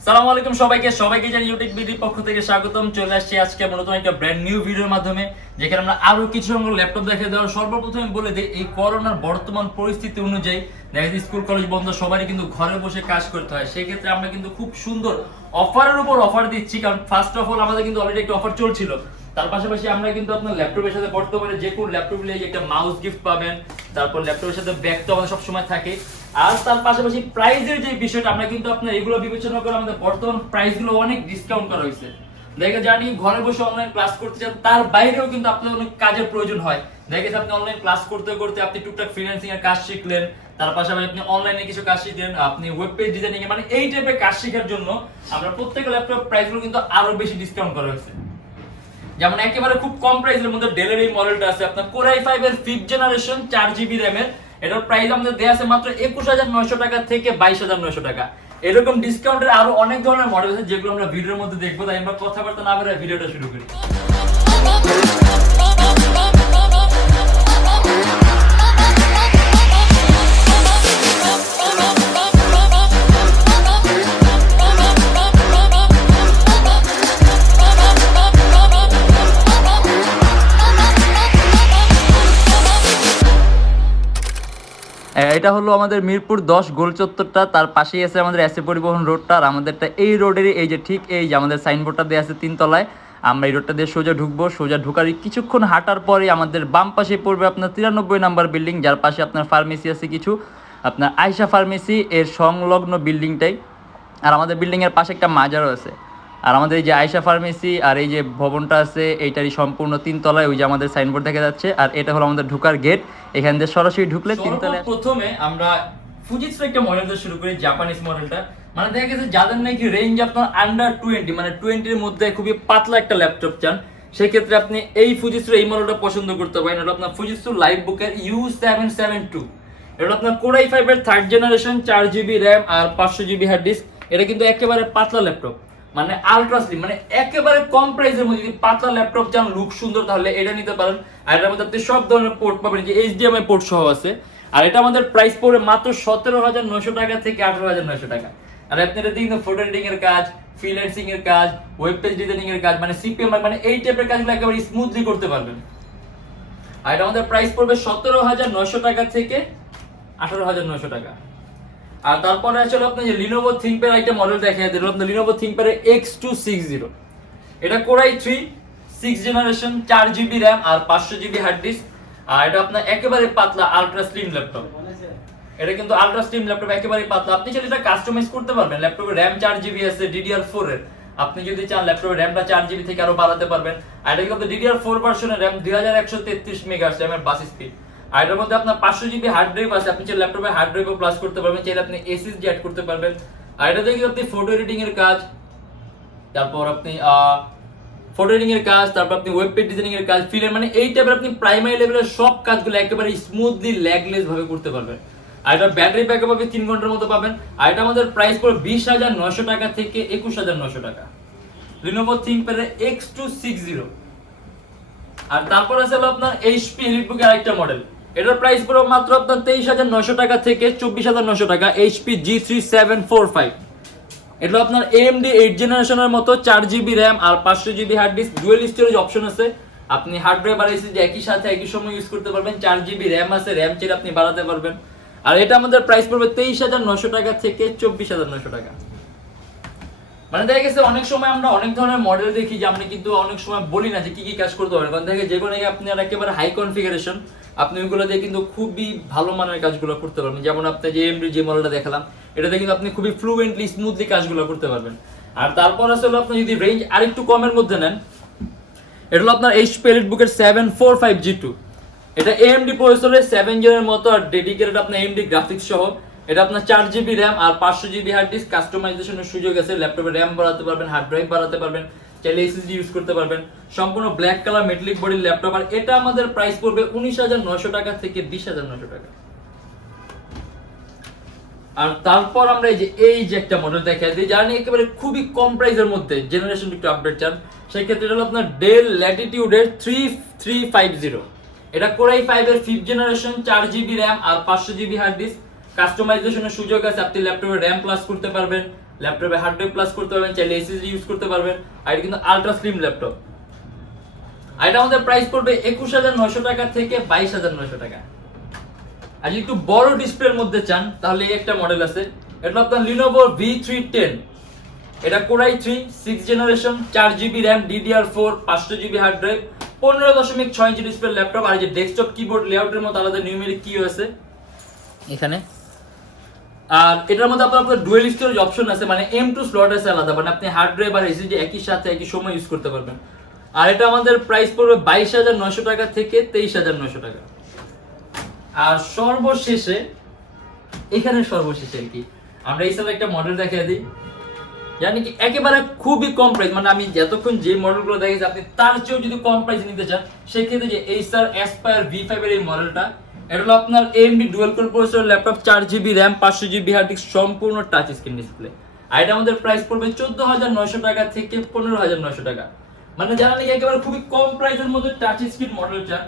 আসসালামু আলাইকুম সবাইকে জানি YouTechBD পক্ষ থেকে স্বাগতম। চলে আসছি আজকে নতুন একটা ব্র্যান্ড নিউ ভিডিওর মাধ্যমে, যেখানে আমরা আরো কিছু ল্যাপটপ দেখিয়ে দেওয়ার। সর্বপ্রথমে বলে দিই, এই করোনার বর্তমান পরিস্থিতি অনুযায়ী দেখা যায় স্কুল কলেজ বন্ধ, সবারই কিন্তু ঘরে বসে কাজ করতে হয়। সেই ক্ষেত্রে আমরা কিন্তু খুব সুন্দর অফারের উপর অফার দিচ্ছি, কারণ ফার্স্ট অফ অল আমাদের কিন্তু অলরেডি একটা অফার চলছিল। তার পাশাপাশি আমরা কিন্তু আপনার ল্যাপটপের সাথে বর্তমানে যে কোনো ল্যাপটপ নিয়ে একটা মাউস গিফট পাবেন, তারপর ল্যাপটপের সাথে ব্যাগ তো আমাদের সবসময় থাকে। আর তার পাশাপাশি প্রাইসের যে বিষয়টা, আমরা কিন্তু আপনার এগুলো বিবেচনা করে আমাদের বর্তমান প্রাইসগুলো অনেক ডিসকাউন্ট করা হয়েছে। দেখে জানি ঘরে বসে অনলাইন ক্লাস করতে চান, তার বাইরেও কিন্তু আপনার অনেক কাজের প্রয়োজন হয়। দেখে আপনি অনলাইন ক্লাস করতে করতে আপনি টুকটাক ফ্রিল্যান্সিং এর কাজ শিখলেন, তার পাশাপাশি আপনি অনলাইনে কিছু কাজ শিখলেন, আপনি ওয়েব পেজ ডিজাইনিং এ, মানে এই টাইপের কাজ শেখার জন্য আমরা প্রত্যেকটা ল্যাপটপ প্রাইসগুলো কিন্তু আরো বেশি ডিসকাউন্ট করা হয়েছে। যেমন একেবারে খুব কম প্রাইসের মধ্যে ডেলের এই মডেলটা আছে আপনার Core i5 এর 5th জেনারেশন 4GB RAM এর। এটার প্রাইস আমাদের দেয়া আছে মাত্র 21900 টাকা থেকে 22900 টাকা। এরকম ডিসকাউন্টের আরো অনেক ধরনের মডেল আছে, যেগুলো আমরা ভিডিওর মধ্যে দেখবো। তাই আমরা কথাবার্তা না বলে ভিডিওটা শুরু করি। এটা হলো আমাদের মিরপুর 10 গোল চত্বরটা, তার পাশেই আছে আমাদের এসএ পরিবহন রোডটা। আর আমাদেরটা এই রোডেরই এই যে ঠিক এই যে আমাদের সাইনবোর্ডটা দেওয়া আছে 3 তলায়। আমরা এই রোডটা দিয়ে সোজা ঢুকবো, সোজা ঢুকার কিছুক্ষণ হাঁটার পরে আমাদের বাম পাশে পড়বে আপনার 93 নাম্বার বিল্ডিং, যার পাশে আপনার ফার্মেসি আছে কিছু, আপনার আয়শা ফার্মেসি এর সংলগ্ন বিল্ডিংটাই। আর আমাদের বিল্ডিংয়ের পাশে একটা মাজারও আছে। আর আমাদের এই যে আয়শা ফার্মেসি আর এই যে ভবনটা আছে এইটারই সম্পূর্ণ 3 তলায়, ওই যে আমাদের সাইনবোর্ড দেখা যাচ্ছে। আর এটা হলো আমাদের ঢোকার গেট, এখান দিয়ে সরাসরি ঢুকলে 3 তলায়। প্রথমে আমরা ফুজিৎসু একটা মডেল দিয়ে শুরু করি, জাপানিজ মডেলটা। মানে দেখা গেছে যাদের নাকি রেঞ্জ আপনার আন্ডার 20, মানে 20 এর মধ্যে খুবই পাতলা একটা ল্যাপটপ চান, সেই ক্ষেত্রে আপনি এই ফুজিৎসু এই মডেলটা পছন্দ করতে পারেন। এটা আপনার ফুজিৎসু লাইভবুকের U772। এটা আপনার Core i5 এর 3rd জেনারেশন 4GB RAM আর 500GB হার্ড ডিস্ক। এটা কিন্তু একেবারে পাতলা ল্যাপটপ, মানে আলট্রা স্লিম, মানে একেবারে কম প্রাইসের মধ্যে যদি পাতলা ল্যাপটপ চান, লুক সুন্দর, তাহলে এটা নিতে পারেন। আর এটার মধ্যে আপনি সব ধরনের পোর্ট পাবেন, যে HDMI পোর্ট সহ আছে। আর এটা আমাদের প্রাইস পড়বে মাত্র 17900 টাকা থেকে 18900 টাকা। আর আপনি এটা দেখুন ফটো এডিটিং এর কাজ, ফ্রিল্যান্সিং এর কাজ, ওয়েব পেজ ডিজাইনিং এর কাজ, মানে সিপিএম, মানে এই টাইপের কাজগুলো একেবারে স্মুথলি করতে পারবেন। আর এটা আমাদের প্রাইস পড়বে 17900 টাকা থেকে 18900 টাকা। আর তারপরে আসলে আপনি যে Lenovo ThinkPad একটা মডেল দেখায় দিল, আপনার Lenovo ThinkPad X260। এটা Core i3 6th generation 4GB RAM আর 500GB হার্ড ডিস্ক। আর এটা আপনার একেবারে পাতলা আলট্রা স্লিম ল্যাপটপ। এটা কিন্তু আলট্রা স্লিম ল্যাপটপ, একেবারে পাতলা। আপনি চাইলে এটা কাস্টমাইজ করতে পারবেন। ল্যাপটপে RAM 4GB আছে DDR4 এর। আপনি যদি চান ল্যাপটপের RAMটা 4GB থেকে আরো বাড়াতে পারবেন। আর এটা কিন্তু DDR4 ভার্সনের RAM 2133 মেগাহার্টজ RAM এর বাস স্পিড। আর এটার মধ্যে আপনার 500GB হার্ড ড্রাইভ আছে, আপনি চাইলে ল্যাপটপে হার্ড ড্রাইভও প্লাস করতে পারবেন, চাইলে আপনি SSD অ্যাড করতে পারবেন। আর এটা দেখি আপনি ফটো এডিটিং এর কাজ, তারপর আপনি ফটো এডিটিং এর কাজ, তারপর আপনি ওয়েব পেজ ডিজাইনিং এর কাজ, ফিল্ড, মানে এই টাইপের আপনি প্রাইমারি লেভেলের সব কাজগুলো একেবারে স্মুথলি ল্যাগলেস ভাবে করতে পারবেন। আর এটা ব্যাটারি ব্যাকআপ আপনি 3 ঘন্টার মতো পাবেন। আর এটা আমাদের প্রাইস পড়বে 20900 টাকা থেকে 21900 টাকা। Lenovo ThinkPad X260। আর তারপর আছে আপনার HP EliteBook এর আরেকটা মডেল। এটার প্রাইস পড়বে মাত্র আপনার 23900 টাকা থেকে 24900 টাকা। HP G3745। এটা আপনার AMD 8th জেনারেশনের মতো 4GB RAM আর 500GB hard disk, dual storage option আছে। আপনি হার্ড ড্রাইভ আর SSD একই সাথে একই সময় ইউজ করতে পারবেন। 4GB RAM আছে, RAM চাইলে আপনি বাড়াতে পারবেন। আর এটা আমাদের প্রাইস পড়বে 23900 টাকা থেকে 24900 টাকা। মানে দেখা গেছে অনেক সময় আমরা অনেক ধরনের মডেল দেখি, যে আমরা কিন্তু অনেক সময় বলি না যে কি কি কাজ করতে পারবেন, কারণ দেখে যেগুলো নাকি আপনি আর একেবারে হাই কনফিগারেশন, আপনি ওইগুলো দিয়ে কিন্তু খুবই ভালো মানের কাজগুলো করতে পারবেন। যেমন আপনি যে AMD যে মডেলটা দেখালাম, এটাতে কিন্তু আপনি খুবই ফ্লুয়েন্টলি স্মুথলি কাজগুলো করতে পারবেন। আর তারপর আসলে আপনি যদি রেঞ্জ আরেকটু কমের মধ্যে নেন, এটা হলো আপনার HP EliteBook এর 745G2। এটা AMD প্রসেসরের 7 জেনের মতো, আর ডেডিকেটেড আপনার AMD গ্রাফিক্স সহ। এটা আপনার 4GB RAM আর 500GB হার্ড ডিস্ক, কাস্টমাইজেশনের সুযোগ আছে। ল্যাপটপে RAM বাড়াতে পারবেন, হার্ড ড্রাইভ বাড়াতে পারবেন, চাইলে SSD ইউজ করতে পারবেন। সম্পূর্ণ ব্ল্যাক কালার মেটালিক বডির ল্যাপটপ। আর এটা আমাদের প্রাইস পড়বে 19900 টাকা থেকে 20900 টাকা। আর তারপর আমরা এই যে একটা মডেল দেখাই দিই, যারা নিয়ে একেবারে খুবই কম প্রাইসের মধ্যে জেনারেশন একটু আপডেট চান, সেই ক্ষেত্রে এটা হলো আপনার ডেল ল্যাটিটিউড এর 3350। এটা Core i5 এর 5th জেনারেশন 4GB RAM আর 500GB হার্ড ডিস্ক, কাস্টমাইজেশনের সুযোগ আছে। আপনি ল্যাপটপে RAM প্লাস করতে পারবেন, ল্যাপটপে হার্ড ড্রাইভ প্লাস করতে পারবেন, চাইলে এসএসডি ইউজ করতে পারবেন। আর এটা কিন্তু আলট্রা স্লিম ল্যাপটপ। আর এটা আমাদের প্রাইস পড়বে 21,900 টাকা থেকে 22,900 টাকা। আর যদি একটু বড় ডিসপ্লের মধ্যে চান তাহলে এই একটা মডেল আছে, এটা আপনার Lenovo V310। এটা Core i3 6th generation, 4GB RAM, DDR4, 500GB hard drive, 15.6 inch display laptop. আর এই যে ডেস্কটপ কিবোর্ড লেআউটের মতো আলাদা নিউমেরিক কি আছে এখানে। আর এটার মধ্যে আপনার ডুয়েল স্টোরেজ অপশন আছে, মানে M2 স্লট আছে আলাদা, মানে আপনি হার্ড ড্রাইভ আর এসএসডি একই সাথে একই সময় ইউজ করতে পারবেন। আর এটা আমাদের প্রাইস পড়বে 22,900 টাকা থেকে 23,900 টাকা। আর সর্বশেষে এখানে সর্বশেষে কি আমরা এই সালে একটা মডেল দেখিয়ে দিই, জানি কি একেবারে খুবই কম প্রাইস, মানে আমি যতক্ষণ যে মডেলগুলো দেখেছি আপনি তার চেয়েও যদি কম প্রাইস নিতে চান সেক্ষেত্রে যে Acer Aspire V5 এর এই মডেলটা, এটা হলো আপনার AMD dual core processor laptop, 4GB RAM, 500GB hard disk, সম্পূর্ণ টাচ স্ক্রিন ডিসপ্লে। আর এটা আমাদের প্রাইস পড়বে 14,900 টাকা থেকে 15,900 টাকা। মানে যারা নাকি একেবারে খুবই কম প্রাইসের মধ্যে টাচ স্ক্রিন মডেল চান,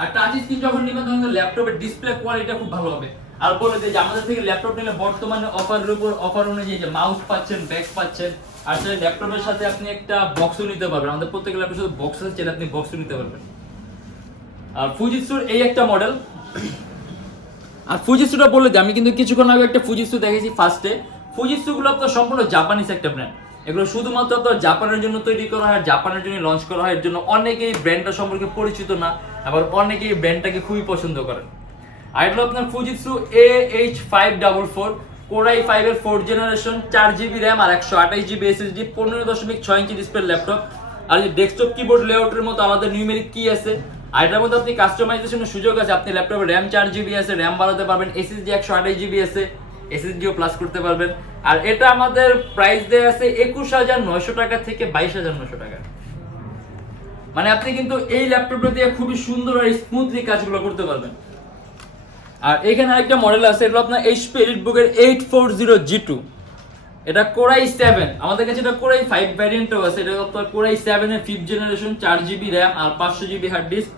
আর টাচ স্ক্রিন যখন নেবেন তখন ল্যাপটপের ডিসপ্লে কোয়ালিটিটা খুব ভালো হবে। আর বলে দিই যে আমাদের থেকে ল্যাপটপ নিলে বর্তমানে অফারের উপর অফার অনুযায়ী যে মাউস পাচ্ছেন, ব্যাগ পাচ্ছেন, আর সেই ল্যাপটপের সাথে আপনি একটা বক্সও নিতে পারবেন। আমাদের প্রত্যেক ল্যাপটপের সাথে বক্স আছে, আপনি বক্সও নিতে পারবেন। আর ফুজিৎসুর এই একটা মডেল। আর ফুজিৎসুটা বলে দিই, আমি কিন্তু কিছুক্ষণ আগে একটা ফুজিৎসু দেখেছি ফার্স্টে। ফুজিৎসুগুলো আপনার সম্পূর্ণ জাপানিজ একটা ব্র্যান্ড, এগুলো শুধুমাত্র আপনার জাপানের জন্য তৈরি করা হয়, জাপানের জন্য লঞ্চ করা হয়। এর জন্য অনেকেই ব্র্যান্ডটা সম্পর্কে পরিচিত না, আবার অনেকেই ব্র্যান্ডটাকে খুবই পছন্দ করেন। আর এটা আপনার ফুজিৎসু AH544 Core i5 এর 4th জেনারেশন, 4GB RAM আর 128GB SSD, 15.6 inch display laptop. আর এই ডেস্কটপ কিবোর্ড লেআউটের মতো আলাদা নিউমেরিক কি আছে। আর এটার মধ্যে আপনি কাস্টমাইজেশনের সুযোগ আছে, আপনি ল্যাপটপে RAM 4GB আছে, RAM বাড়াতে পারবেন, SSD 128GB আছে, SSDও প্লাস করতে পারবেন। আর এটা আমাদের প্রাইস দেয়া আছে 21,900 টাকা থেকে 22,900 টাকা। মানে আপনি কিন্তু এই ল্যাপটপটা দিয়ে খুবই সুন্দর আর স্মুথলি কাজগুলো করতে পারবেন। আর এখানে আরেকটা মডেল আছে, এটা আপনার HP EliteBook এর 840G2। এটা Core i7, আমাদের কাছে এটা Core i5 ভ্যারিয়েন্টও আছে। এটা আপনার Core i7 এর 5th জেনারেশন, 4GB RAM আর 500GB hard disk,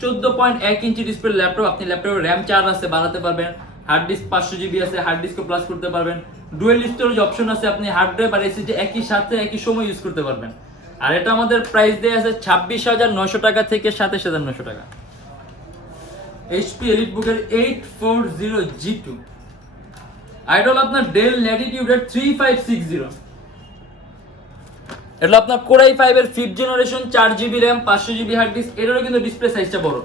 14.1 inch display laptop. আপনি ল্যাপটপে RAM 4 আছে, বাড়াতে পারবেন, হার্ড ডিস্ক 500GB আছে, হার্ড ডিস্কও প্লাস করতে পারবেন, ডুয়েল স্টোরেজ অপশন আছে, আপনি হার্ড ড্রাইভ আর এসএসডি একই সাথে একই সময় ইউজ করতে পারবেন। আর এটা আমাদের প্রাইস দেয়া আছে 26,900 টাকা থেকে 27,900 টাকা। HP EliteBook এর 840G2। আর এটা হলো আপনার Dell Latitude এর 3560। এটা আপনার Core i5 এর 5th generation, 4GB RAM, 500GB hard disk. এটারও কিন্তু ডিসপ্লে সাইজটা বড়,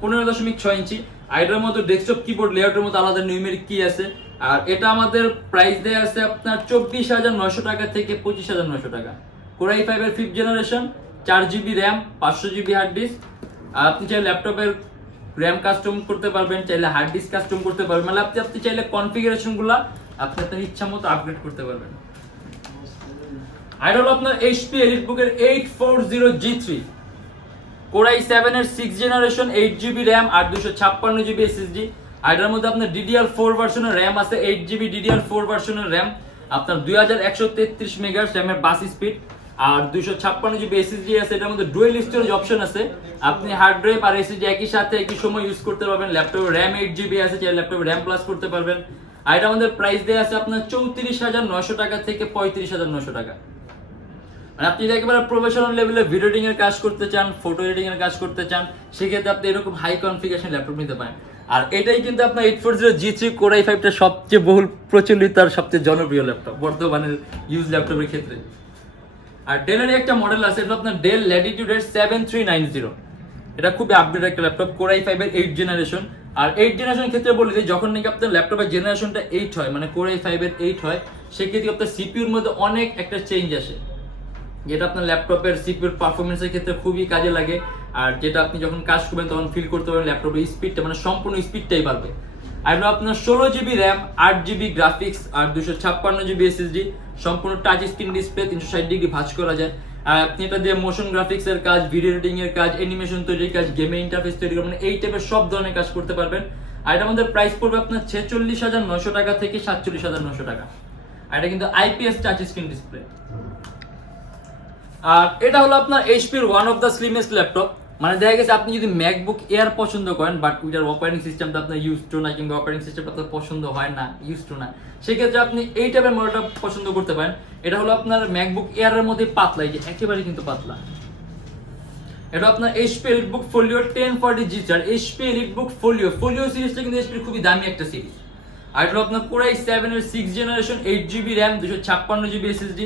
15.6 ইঞ্চি। আর এটার মতো ডেস্কটপ কিবোর্ড লেআউটের মতো আলাদা নিউমেরিক কি আছে। আর এটা আমাদের প্রাইস দেয়া আছে আপনার 24,900 টাকা থেকে 25,900 টাকা। Core i5 এর 5th generation, 4GB RAM, 500GB hard disk. আর আপনি চাইলে ল্যাপটপের RAM কাস্টম করতে পারবেন, চাইলে হার্ড ডিস্ক কাস্টম করতে পারবেন, মানে আপনি চাইলে কনফিগারেশনগুলো আপনি আপনার ইচ্ছা মতো আপগ্রেড করতে পারবেন। আর হলো আপনার HP EliteBook এর 840G3, Core i7 এর 6th জেনারেশন, 8GB RAM আর 256GB SSD। আর এর মধ্যে আপনার DDR4 ভার্সনের RAM আছে, 8GB DDR4 ভার্সনের RAM, আপনার 2133 মেগাহার্টজ RAM এর বাস স্পিড আর 256GB SSD আছে। এটার মধ্যে ডুয়েল স্টোরেজ অপশন আছে, আপনি হার্ড ড্রাইভ আর SSD একই সাথে একই সময় ইউজ করতে পারবেন। ল্যাপটপে RAM 8GB আছে, চাইলে ল্যাপটপে RAM প্লাস করতে পারবেন। আর এটা আমাদের প্রাইস দেয়া আছে আপনার 34,900 টাকা থেকে 35,900 টাকা। মানে আপনি যদি একেবারে প্রফেশনাল লেভেলে ভিডিও এডিটিং এর কাজ করতে চান, ফটো এডিটিং এর কাজ করতে চান, সেক্ষেত্রে আপনি এরকম হাই কনফিগারেশন ল্যাপটপ নিতে পারেন। আর এটাই কিন্তু আপনার 840G3 Core i5 টা সবচেয়ে বহুল প্রচলিত আর সবচেয়ে জনপ্রিয় ল্যাপটপ বর্তমানের ইউজ ল্যাপটপের ক্ষেত্রে। আর ডেলের একটা মডেল আছে, এটা আপনার Dell Latitude এর 7390। এটা খুবই আপডেট একটা ল্যাপটপ, Core i5 এর 8th জেনারেশন। আর 8th জেনারেশনের ক্ষেত্রে বলি যে যখন নাকি আপনার ল্যাপটপের জেনারেশনটা 8 হয়, মানে Core i5 এর 8 হয়, সেক্ষেত্রে আপনার সিপিইউর মধ্যে অনেক একটা চেঞ্জ আসে, যেটা আপনার ল্যাপটপের সিপিইউর পারফরমেন্সের ক্ষেত্রে খুবই কাজে লাগে। আর যেটা আপনি যখন কাজ করবেন তখন ফিল করতে পারবেন ল্যাপটপের স্পিডটা, মানে সম্পূর্ণ স্পিডটাই বাড়বে। আর আপনার 16GB RAM, 8GB গ্রাফিক্স আর 256GB SSD, সম্পূর্ণ টাচ স্ক্রিন ডিসপ্লে, 360 ডিগ্রি ভাঁজ করা যায়। আর আপনি এটা দিয়ে মোশন গ্রাফিক্স এর কাজ, ভিডিও এডিটিং এর কাজ, অ্যানিমেশন তৈরির কাজ, গেমিং ইন্টারফেস তৈরি করবেন, এই টাইপের সব ধরনের কাজ করতে পারবেন। আর এটা আমাদের প্রাইস পড়বে আপনার 46,900 টাকা থেকে 47,900 টাকা। আর এটা কিন্তু IPS টাচ স্ক্রিন ডিসপ্লে। আর এটা হলো আপনার HP এর one of the slimmest laptop, মানে দেখা গেছে আপনি যদি ম্যাকবুক এয়ার পছন্দ করেন বাট ওইটার অপারেটিং সিস্টেমটা আপনার ইউজ টু না, কিংবা অপারেটিং সিস্টেমটা আপনার পছন্দ হয় না, ইউজ টু না, সেক্ষেত্রে আপনি এই টাইপের মডেলটা পছন্দ করতে পারেন। এটা হলো আপনার ম্যাকবুক এয়ারের মধ্যে পাতলা, এই যে একেবারে কিন্তু পাতলা। এটা আপনার HP EliteBook Folio 1040G আর HP EliteBook Folio সিরিজটা কিন্তু HP খুবই দামি একটা সিরিজ। আর এটা আপনার Core i7 এর 6th generation 8GB RAM 256GB SSD।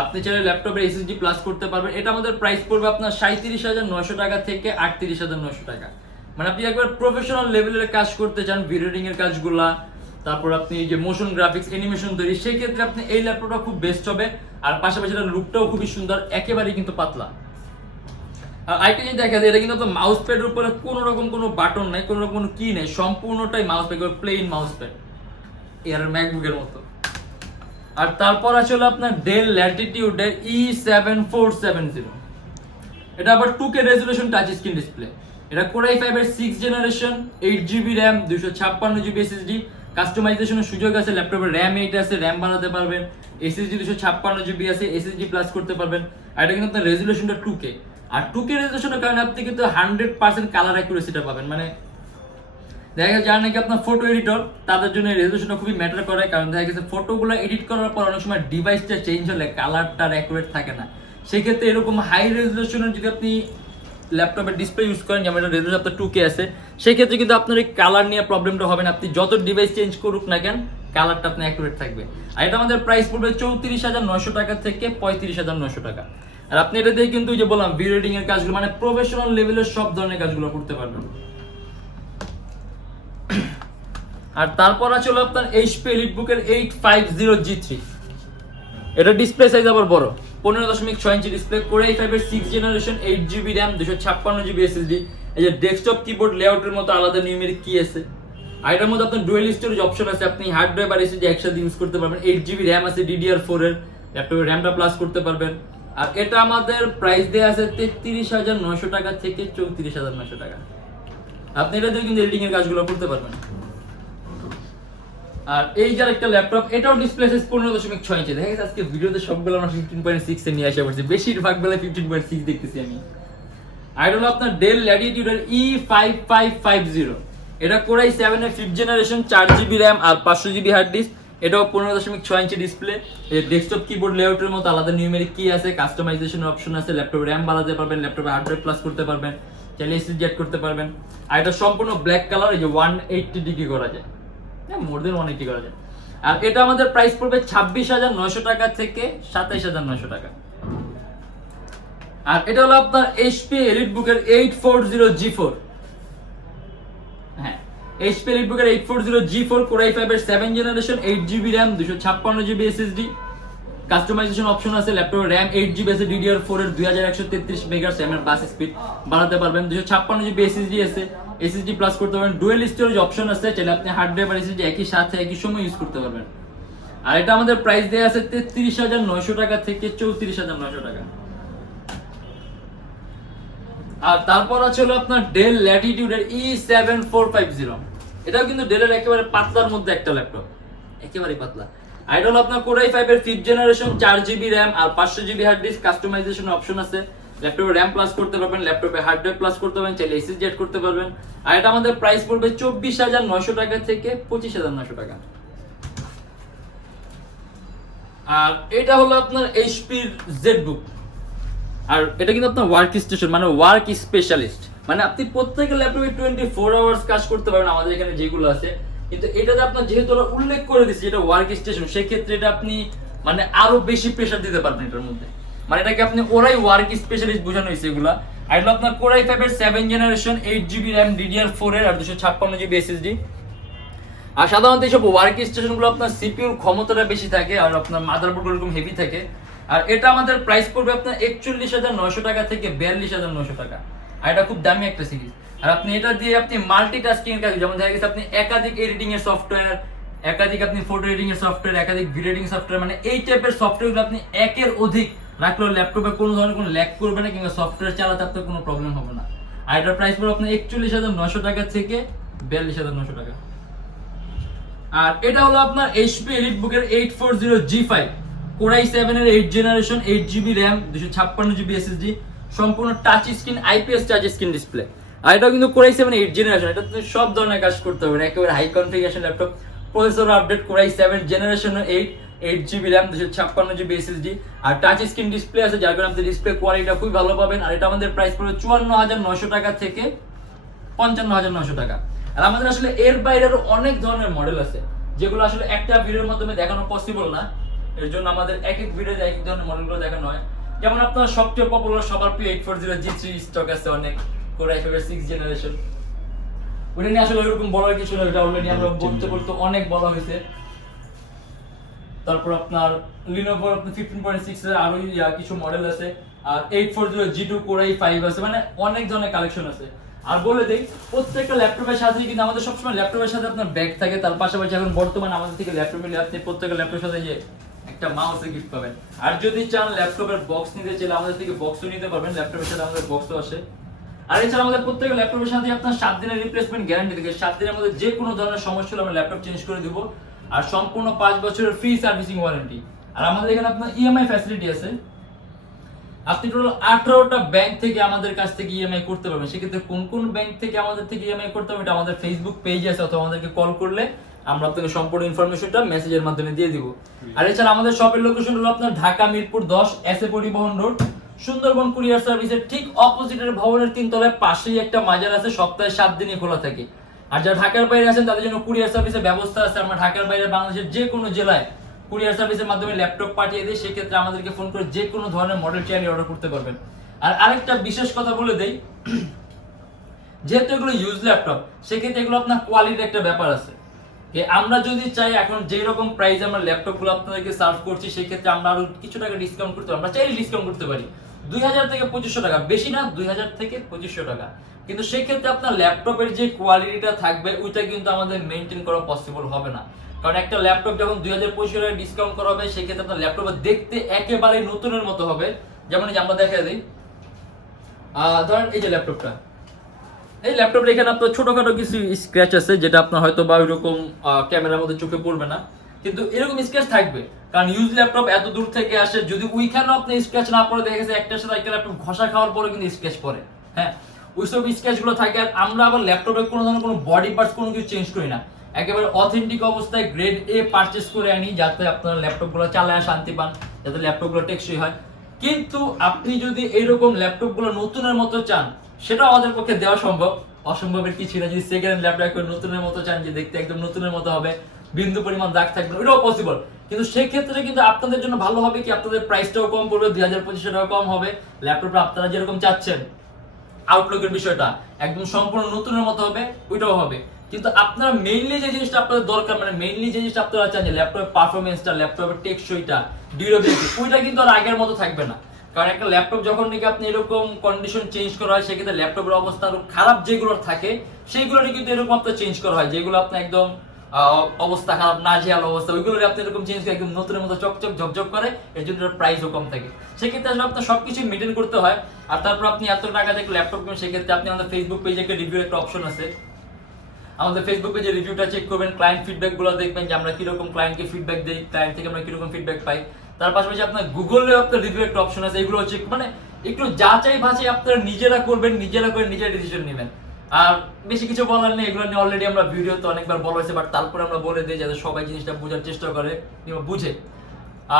আপনি চাইলে ল্যাপটপের SSD প্লাস করতে পারবেন। এটা আমাদের প্রাইস পড়বে আপনার 37,900 টাকা থেকে 38,900 টাকা। মানে আপনি একবার প্রফেশনাল লেভেলের কাজ করতে চান, ভিডিও এডিটিং এর কাজগুলা, তারপর আপনি যে মোশন গ্রাফিক্স অ্যানিমেশন তৈরি, সেই ক্ষেত্রে আপনি এই ল্যাপটপটা খুব বেস্ট হবে। আর পাশাপাশি এটার লুকটাও খুবই সুন্দর, একেবারেই কিন্তু পাতলা। আর আইটা যদি দেখা যায়, এটা কিন্তু আপনার মাউস প্যাডের উপরে কোনো রকম কোনো বাটন নাই, কোনো রকম কোনো কি নেই, সম্পূর্ণটাই mouse pad, plain mouse pad, এর ম্যাকবুকের মতো। আর তারপর আছে হলো আপনার ডেল ল্যাটিটিউডের E7470। এটা আবার 2K resolution touch screen display. এটা Core i5 এর 6th generation 8GB RAM 256GB SSD। কাস্টমাইজেশনের সুযোগ আছে, ল্যাপটপের RAM 8 আছে, RAM বাড়াতে পারবেন, SSD 256GB আছে, SSD প্লাস করতে পারবেন। আর এটা কিন্তু আপনার রেজোলিউশনটা 2K। আর 2K রেজোলিউশনের কারণে আপনি কিন্তু 100% কালার অ্যাকুরেসিটা পাবেন। মানে দেখা গেছে যারা নাকি আপনার ফটো এডিটর, তাদের জন্য রেজোলিউশনটা খুবই ম্যাটার করে, কারণ দেখা গেছে ফটোগুলো এডিট করার পর অনেক সময় ডিভাইসটা চেঞ্জ হলে কালারটা অ্যাকুরেট থাকে না। সেই ক্ষেত্রে এরকম হাই রেজোলিউশনের যদি আপনি ল্যাপটপের ডিসপ্লে ইউজ করেন, যেমন এটা রেজোলিউশন আপনার 2K আছে, সেই ক্ষেত্রে কিন্তু আপনার এই কালার নিয়ে প্রবলেমটা হবে না। আপনি যত ডিভাইস চেঞ্জ করুক না কেন, কালারটা আপনার অ্যাকুরেট থাকবে। আর এটা আমাদের প্রাইস পড়বে 34,900 টাকা থেকে 35,900 টাকা। আর আপনি এটা দিয়ে কিন্তু যে বললাম ভিডিও এডিটিং এর কাজগুলো, মানে প্রফেশনাল লেভেলের সব ধরনের কাজগুলো করতে পারবেন। আর তারপর আছে হলো আপনার HP EliteBook এর 850G3। এটা ডিসপ্লে সাইজ আবার বড়, 15.6 ইঞ্চি ডিসপ্লে, Core i5 এর 6th generation 8GB RAM 256GB SSD। এই যে ডেস্কটপ কিবোর্ড লেআউটের মতো আলাদা নিউমেরিক কি আছে। আর এটার মধ্যে আপনার ডুয়াল স্টোরেজ অপশন আছে, আপনি হার্ড ড্রাইভ আর SSD একসাথে ইউজ করতে পারবেন। 8GB RAM আছে, DDR4 এর, ল্যাপটপের র্যামটা প্লাস করতে পারবেন। আর এটা আমাদের প্রাইস দেয়া আছে 33,900 টাকা থেকে 34,900 টাকা। আপনি এটা দিয়ে কিন্তু এডিটিং এর কাজগুলো করতে পারবেন। আর এই যে একটা ল্যাপটপ, এটাও ডিসপ্লে সাইজ 15.6 ইঞ্চি। দেখা গেছে আজকে ভিডিওতে সবগুলো আমরা 15.6 এ নিয়ে আসা পড়ছি, বেশিরভাগ বেলা 15.6 দেখতেছি আমি। আর হলো আপনার ডেল ল্যাটিটিউডের E5550। এটা Core i7 এর 5th জেনারেশন 4GB RAM আর 500GB হার্ড ডিস্ক। এটাও 15.6 ইঞ্চি ডিসপ্লে। এই ডেস্কটপ কিবোর্ড লেআউটের মতো আলাদা নিউমেরিক কি আছে, কাস্টমাইজেশনের অপশন আছে, ল্যাপটপে RAM বাড়াতে পারবেন, ল্যাপটপে হার্ড ড্রাইভ প্লাস করতে পারবেন, চাইলে SSD অ্যাড করতে পারবেন। আর এটা সম্পূর্ণ ব্ল্যাক কালার, এই যে 180 ডিগ্রি করা যায়, মোর দেন 180 করা যায়। আর এটা আমাদের প্রাইস পড়বে 26,900 টাকা থেকে 27,900 টাকা। আর এটা হলো আপনার HP EliteBook এর 840G4। হ্যাঁ, HP EliteBook এর 840G4 Core i5 এর 7th generation 8GB RAM 256GB SSD। Customisation option আছে, ল্যাপটপের RAM 8GB আছে, DDR4 এর 2133 মেগাহার্টজ RAM এর বাস স্পিড বাড়াতে পারবেন, 256GB SSD আছে, SSD প্লাস করতে পারবেন, ডুয়াল স্টোরেজ অপশন আছে, চাইলে আপনি হার্ড ড্রাইভ আর SSD একই সাথে একই সময় ইউজ করতে পারবেন। আর এটা আমাদের প্রাইস দেয়া আছে 33,900 টাকা থেকে 34,900 টাকা। আর তারপর আছে হলো আপনার ডেল ল্যাটিটিউডের E7450। এটাও কিন্তু ডেলের একেবারে পাতলার মধ্যে একটা ল্যাপটপ, একেবারে পাতলা। আর এটা হলো আপনার Core i5 এর 5th জেনারেশন 4GB RAM আর 500GB hard disk. Customisation option আছে, ল্যাপটপে RAM প্লাস করতে পারবেন, ল্যাপটপে হার্ড ড্রাইভ প্লাস করতে পারবেন, চাইলে SSD অ্যাড করতে পারবেন। আর এটা আমাদের প্রাইস পড়বে 24,900 টাকা থেকে 25,900 টাকা। আর এটা হলো আপনার HP ZBook। আর এটা কিন্তু আপনার ওয়ার্ক স্টেশন, মানে ওয়ার্ক স্পেশালিস্ট, মানে আপনি প্রত্যেক ল্যাপটপে 24 আওয়ার্স কাজ করতে পারবেন আমাদের এখানে যেগুলো আছে। কিন্তু এটাতে আপনার যেহেতু ওরা উল্লেখ করে দিচ্ছে এটা ওয়ার্ক স্টেশন, সেই ক্ষেত্রে এটা আপনি মানে আরো বেশি প্রেসার দিতে পারবেন এটার মধ্যে, মানে এটাকে আপনি ওরাই ওয়ার্ক স্পেশালিস্ট বোঝানো হয়েছে এগুলা। আর এটা আপনার Core i5 এর 7th generation 8GB RAM DDR4 এর আর 256GB SSD। আর সাধারণত এইসব ওয়ার্ক স্টেশনগুলো আপনার সিপিইউর ক্ষমতাটা বেশি থাকে আর আপনার মাদারবোর্ড এরকম হেভি থাকে। আর এটা আমাদের প্রাইস পড়বে আপনার 41,900 টাকা থেকে 42,900 টাকা। আর এটা খুব দামি একটা সিরিজ। আর আপনি এটা দিয়ে আপনি মাল্টিটাস্কিং এর কাজ, যেমন দেখা গেছে আপনি একাধিক এডিটিং এর সফটওয়্যার, একাধিক আপনি ফটো এডিটিং এর সফটওয়্যার, একাধিক ভিডিও এডিটিং সফটওয়্যার, মানে এই টাইপের সফটওয়্যারগুলো আপনি একের অধিক রাখলেও ল্যাপটপে কোনো ধরনের কোনো ল্যাগ করবে না, কিংবা সফটওয়্যার চালাতে আপনার কোনো প্রবলেম হবে না। আর এটার প্রাইস পড়বে আপনার 41,900 টাকা থেকে 42,900 টাকা। আর এটা হলো আপনার HP EliteBook এর 840G5 Core i7 এর 8th generation 8GB RAM 256GB SSD। সম্পূর্ণ touch screen IPS touch screen display. আর এটাও কিন্তু কোরাই 7 8 জেনারেশন, এটা তুমি সব ধরনের কাজ করতে হবে, একেবারে high configuration laptop. Processor update core i 7 generation 8 GB RAM 256 GB SSD, আর টাচ স্ক্রিন ডিসপ্লে আছে, যার কারণে আপনি ডিসপ্লে কোয়ালিটিটা খুবই ভালো পাবেন। আর এটা আমাদের প্রাইস পড়বে 54,900 টাকা থেকে 55,900 টাকা। আর আমাদের আসলে এর বাইরেও অনেক ধরনের মডেল আছে, যেগুলো আসলে একটা ভিডিওর মাধ্যমে দেখানো পসিবল না, এর জন্য আমাদের এক এক ভিডিওতে এক এক ধরনের মডেলগুলো দেখানো হয়। যেমন আপনার সবচেয়ে পপুলার সবার প্রিয় 840G3 স্টক আছে অনেক, কোরাই 5 6 জেনারেশন। ওটা নিয়ে আসলে ওইরকম বলার কিছু না, এটা অলরেডি আমরা বলতে বলতে অনেক বলা হয়েছে। তারপর আপনার লিনোভো 15.6 এর আরো কিছু মডেল আছে, আর 840G2 কোরাই 5 আছে, মানে অনেক ধরনের কালেকশন আছে। আর বলে দেই, প্রত্যেকটা ল্যাপটপের সাথে কিন্তু আমাদের সবসময় ল্যাপটপের সাথে আপনার ব্যাগ থাকে, তার পাশাপাশি এখন বর্তমানে আমাদের থেকে ল্যাপটপ নিলে আপনি প্রত্যেকটা ল্যাপটপের সাথে যে একটা মাউস গিফট পাবেন। আর যদি চান ল্যাপটপের বক্স নিতে চাইলে আমাদের থেকে বক্সও নিতে পারবেন, ল্যাপটপের সাথে আমাদের বক্সও আসে। আর এছাড়া আমাদের প্রত্যেকটা ল্যাপটপের সাথে আপনার 7 দিনের রিপ্লেসমেন্ট গ্যারান্টি থাকে, 7 দিনের মধ্যে যে কোনো ধরনের সমস্যা হলে আমরা ল্যাপটপ চেঞ্জ করে দিব। আর সম্পূর্ণ 5 বছরের ফ্রি সার্ভিসিং ওয়ারেন্টি। আর আমাদের এখানে আপনার ইএমআই ফ্যাসিলিটি আছে, আপনি টোটাল 18টা ব্যাংক থেকে আমাদের কাছ থেকে ইএমআই করতে পারবেন। সেক্ষেত্রে কোন কোন ব্যাংক থেকে আমাদের থেকে ইএমআই করতে হবে এটা আমাদের ফেসবুক পেজে আছে, অথবা আমাদেরকে কল করলে আমরা আপনাকে সম্পূর্ণ ইনফরমেশনটা মেসেজের মাধ্যমে দিয়ে দিব। আর এছাড়া আমাদের শপের লোকেশন হলো আপনার ঢাকা মিরপুর 10 এসএ পরিবহন রোড, সুন্দরবন কুরিয়ার সার্ভিসের ঠিক অপোজিটের ভবনের 3 তলায় পাশেই একটা মাজার আছে, সপ্তাহে 7 দিনই খোলা থাকে। আর যারা ঢাকার বাইরে আছেন তাদের জন্য কুরিয়ার সার্ভিসের ব্যবস্থা আছে, আমরা ঢাকার বাইরে বাংলাদেশের যে কোনো জেলায় কুরিয়ার সার্ভিসের মাধ্যমে ল্যাপটপ পাঠিয়ে দিই, সেক্ষেত্রে আমাদেরকে ফোন করে যে কোনো ধরনের মডেল চাইলে অর্ডার করতে পারবেন। আর আরেকটা বিশেষ কথা বলে দেই, যেহেতু এগুলো ইউজ ল্যাপটপ, সেক্ষেত্রে এগুলো আপনার কোয়ালিটির একটা ব্যাপার আছে। আমরা যদি চাই এখন যেই রকম প্রাইস আমরা ল্যাপটপগুলো আপনাদেরকে সার্ভ করছি, সেক্ষেত্রে আমরা আরো কিছু টাকা ডিসকাউন্ট করতে পারি, আমরা চাইলে ডিসকাউন্ট করতে পারি 2000 থেকে 2500 টাকা, বেশি না 2000 থেকে 2500 টাকা। কিন্তু সেক্ষেত্রে আপনার ল্যাপটপের যে কোয়ালিটিটা থাকবে ওইটা কিন্তু আমাদের মেনটেন করা পসিবল হবে না, কারণ একটা ল্যাপটপ যখন 2000-2500 টাকা ডিসকাউন্ট করা হবে, সেক্ষেত্রে আপনার ল্যাপটপ দেখতে একেবারে নতুনের মতো হবে। যেমন এই যে আমরা দেখা দিই, ধরেন এই যে ল্যাপটপটা, এই ল্যাপটপটা এখানে আপনার ছোটখাটো কিছু স্ক্র্যাচ আছে, যেটা আপনার হয়তো বা ওইরকম ক্যামেরার মধ্যে চোখে পড়বে না, কিন্তু এরকম স্ক্র্যাচ থাকবে, কারণ ইউজ ল্যাপটপ এত দূর থেকে আসে, যদি ওইখানেও আপনি স্ক্র্যাচ না পড়ে, দেখা গেছে একটার সাথে একটা ল্যাপটপ ঘষা খাওয়ার পরে কিন্তু স্ক্র্যাচ পড়ে, হ্যাঁ ওইসব স্ক্র্যাচগুলো থাকে। আর আমরা আবার ল্যাপটপে কোনো ধরনের কোনো বডি পার্টস কোনো কিছু চেঞ্জ করি না, একেবারে অথেন্টিক অবস্থায় গ্রেড এ পারচেজ করে আনি, যাতে আপনার ল্যাপটপগুলো চালায় শান্তি পান, যাতে ল্যাপটপগুলো টেকসই হয়। কিন্তু আপনি যদি এইরকম ল্যাপটপগুলো নতুনের মতো চান, সেটা আমাদের পক্ষে দেওয়া সম্ভব, অসম্ভবের কিছু না। যদি সেকেন্ড হ্যান্ড ল্যাপটপ একবার নতুনের মতো চান, যে দেখতে একদম নতুনের মতো হবে, বিন্দু পরিমাণ দাগ থাকবে, এটাও পসিবল। কিন্তু সেক্ষেত্রে কিন্তু আপনাদের জন্য ভালো হবে কি, আপনাদের প্রাইসটাও কম পড়বে, 2000-2500 টাকা কম হবে। ল্যাপটপটা আপনারা যেরকম চাচ্ছেন, আউটলুকের বিষয়টা একদম সম্পূর্ণ নতুনের মতো হবে, ওইটাও হবে। কিন্তু আপনারা মেইনলি যে জিনিসটা আপনাদের দরকার, মানে মেইনলি যে জিনিসটা আপনারা চান, যে ল্যাপটপের পারফরমেন্সটা, ল্যাপটপের টেকসইটা, ডিউরেবিলিটি, ওইটা কিন্তু আর আগের মতো থাকবে না। কারণ একটা ল্যাপটপ যখন নাকি আপনি এরকম কন্ডিশন চেঞ্জ করা হয়, সেক্ষেত্রে ল্যাপটপের অবস্থা আরো খারাপ যেগুলো থাকে, সেইগুলোরই কিন্তু এরকম আপনার চেঞ্জ করা হয়, যেগুলো আপনার একদম অবস্থা খারাপ, নাজেহাল অবস্থা, ওইগুলোর আপনি এরকম চেঞ্জ করে একদম নতুনের মতো চকচক ঝকঝক করে, এর জন্য প্রাইসও কম থাকে। সেক্ষেত্রে আসলে আপনার সবকিছু মেনটেন করতে হয়। আর তারপর আপনি এত টাকা দিয়ে ল্যাপটপ কিনবেন, সেক্ষেত্রে আপনি আমাদের ফেসবুক পেজে একটা রিভিউ একটা অপশন আছে, আমাদের ফেসবুক পেজে রিভিউটা চেক করবেন, ক্লায়েন্ট ফিডব্যাক গুলো দেখবেন, যে আমরা কিরকম ক্লায়েন্টকে ফিডব্যাক দিই, ক্লায়েন্ট থেকে আমরা কিরকম ফিডব্যাক পাই। তার পাশাপাশি আপনার গুগলে আপনার রিভিউ একটা অপশন আছে, এগুলো হচ্ছে মানে একটু যাচাই বাছাই আপনারা নিজেরা করবেন, নিজেরা করে নিজেরা ডিসিশন নেবেন। আর বেশি কিছু বলার নেই, এগুলো নিয়ে অলরেডি আমরা ভিডিওতে অনেকবার বলা হয়েছে, বাট তারপরে আমরা বলে দিই যাতে সবাই জিনিসটা বোঝার চেষ্টা করে, বুঝে।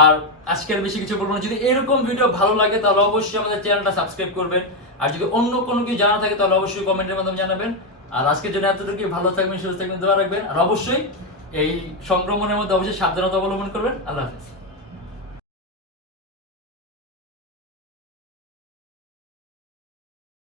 আর আজকের বেশি কিছু বলবো না। যদি এরকম ভিডিও ভালো লাগে তাহলে অবশ্যই আমাদের চ্যানেলটা সাবস্ক্রাইব করবেন, আর যদি অন্য কোনো কিছু জানা থাকে তাহলে অবশ্যই কমেন্টের মাধ্যমে জানাবেন। আর আজকের জন্য এতটুকু, ভালো থাকবেন, সুস্থ থাকবেন, দোয়া রাখবেন, আর অবশ্যই এই সংক্রমণের মধ্যে অবশ্যই সাবধানতা অবলম্বন করবেন। আল্লাহ হাফেজ।